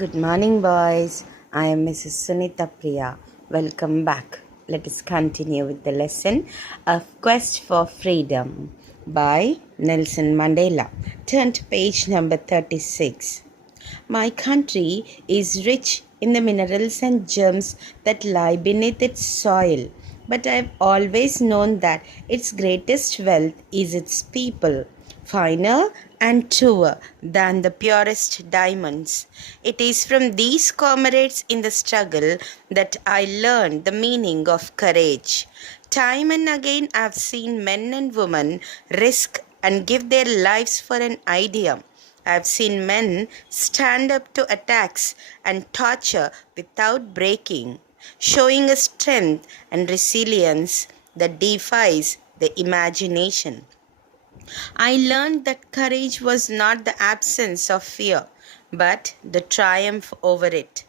Good morning, boys. I am Mrs. Sunita Priya. Welcome back. Let us continue with the lesson of Quest for Freedom by Nelson Mandela. Turn to page number 36. My country is rich in the minerals and gems that lie beneath its soil, but I've always known that its greatest wealth is its people, finer and truer than the purest diamonds. It is from these comrades in the struggle that I learned the meaning of courage. Time and again I've seen men and women risk and give their lives for an idea. I've seen men stand up to attacks and torture without breaking, showing a strength and resilience that defies the imagination. I learned that courage was not the absence of fear, but the triumph over it.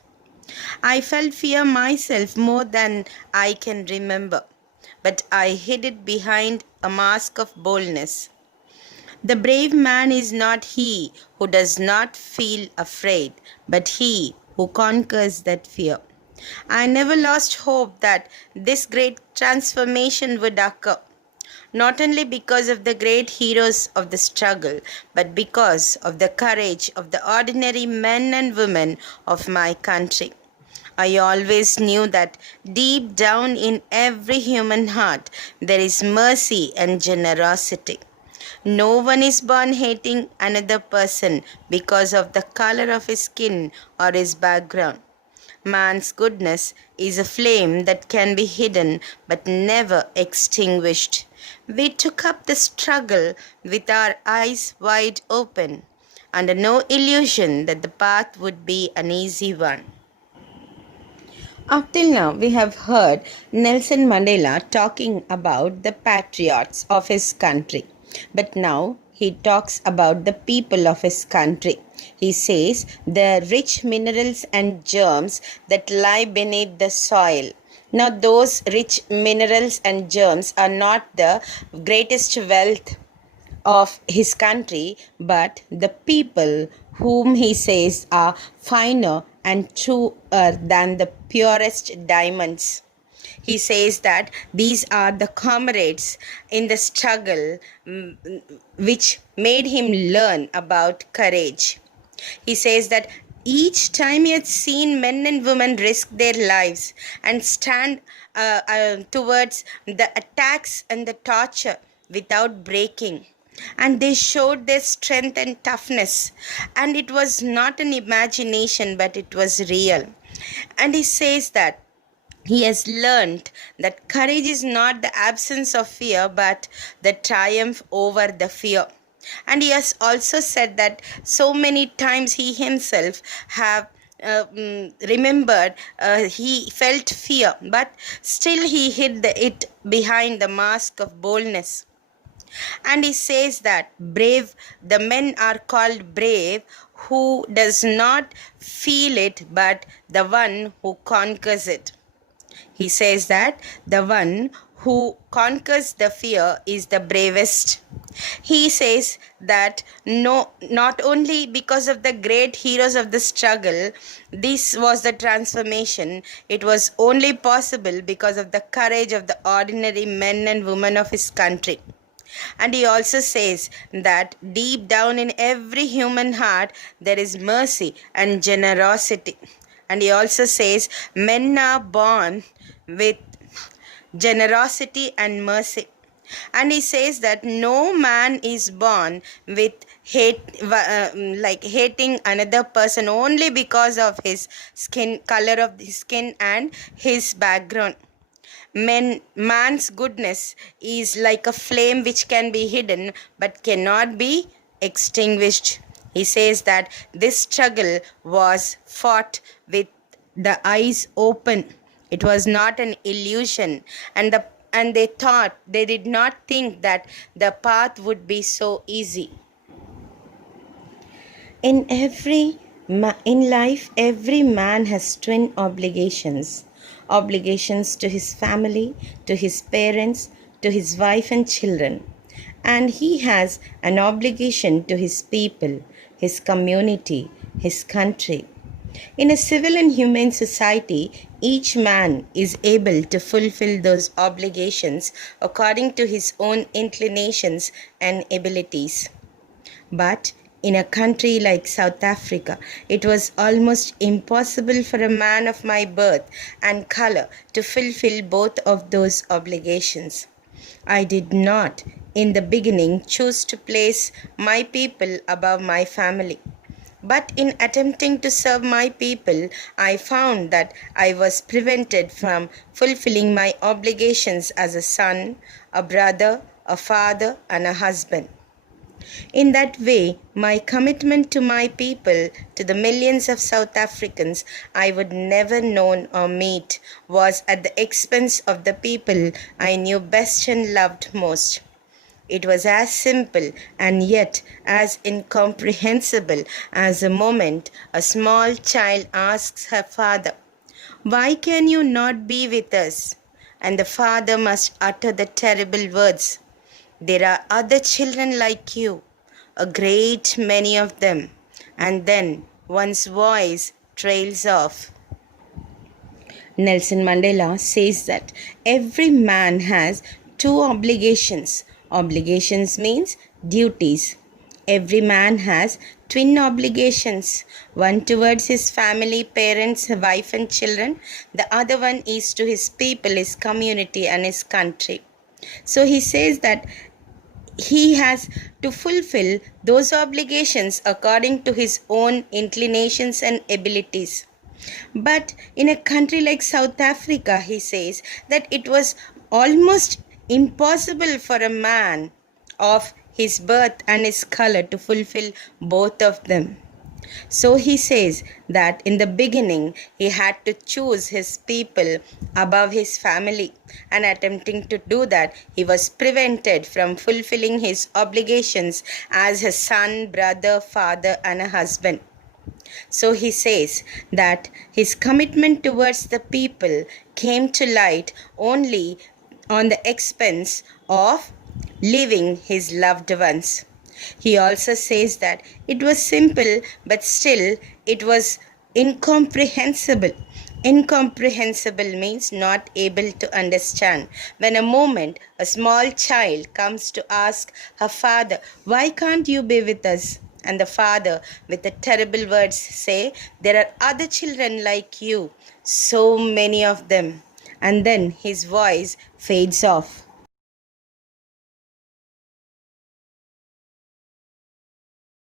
I felt fear myself more than I can remember, but I hid it behind a mask of boldness. The brave man is not he who does not feel afraid, but he who conquers that fear. I never lost hope that this great transformation would occur, not only because of the great heroes of the struggle, but because of the courage of the ordinary men and women of my country. I always knew that deep down in every human heart there is mercy and generosity. No one is born hating another person because of the color of his skin or his background. Man's goodness is a flame that can be hidden but never extinguished. We took up the struggle with our eyes wide open, under no illusion that the path would be an easy one. Up till now, we have heard Nelson Mandela talking about the patriots of his country. But now he talks about the people of his country. He says the rich minerals and germs that lie beneath the soil. Now, those rich minerals and germs are not the greatest wealth of his country, but the people whom he says are finer and truer than the purest diamonds. He says that these are the comrades in the struggle which made him learn about courage. He says that each time he had seen men and women risk their lives and stand towards the attacks and the torture without breaking, and they showed their strength and toughness, and it was not an imagination but it was real. And he says that he has learned that courage is not the absence of fear but the triumph over the fear. And he has also said that so many times he himself have remembered he felt fear, but still he hid it behind the mask of boldness. And he says that the men are called brave who does not feel it but the one who conquers it. He says that the one who conquers the fear is the bravest. He says that not only because of the great heroes of the struggle, this was the transformation. It was only possible because of the courage of the ordinary men and women of his country. And he also says that deep down in every human heart there is mercy and generosity. And he also says men are born with generosity and mercy. And he says that no man is born with hating another person only because of his color of his skin and his background. Man's goodness is like a flame which can be hidden but cannot be extinguished. He says that this struggle was fought with the eyes open. It was not an illusion, and they did not think that the path would be so easy. In life, every man has twin obligations to his family, to his parents, to his wife and children. And he has an obligation to his people, his community, his country. In a civil and humane society, each man is able to fulfill those obligations according to his own inclinations and abilities. But in a country like South Africa, it was almost impossible for a man of my birth and color to fulfill both of those obligations. I did not, in the beginning, choose to place my people above my family. But in attempting to serve my people, I found that I was prevented from fulfilling my obligations as a son, a brother, a father, and a husband. In that way, my commitment to my people, to the millions of South Africans I would never know or meet, was at the expense of the people I knew best and loved most. It was as simple and yet as incomprehensible as the moment a small child asks her father, "Why can you not be with us?" And the father must utter the terrible words, "There are other children like you, a great many of them." And then one's voice trails off. Nelson Mandela says that every man has two obligations. Obligations means duties. Every man has twin obligations. One towards his family, parents, wife and children. The other one is to his people, his community and his country. So he says that he has to fulfill those obligations according to his own inclinations and abilities. But in a country like South Africa, he says that it was almost impossible for a man of his birth and his color to fulfill both of them. So he says that in the beginning he had to choose his people above his family, and attempting to do that, he was prevented from fulfilling his obligations as a son, brother, father, and a husband. So he says that his commitment towards the people came to light only on the expense of leaving his loved ones. He also says that it was simple, but still it was incomprehensible. Incomprehensible means not able to understand. When a small child comes to ask her father, "Why can't you be with us?" And the father, with the terrible words, say, "There are other children like you, so many of them." And then his voice fades off.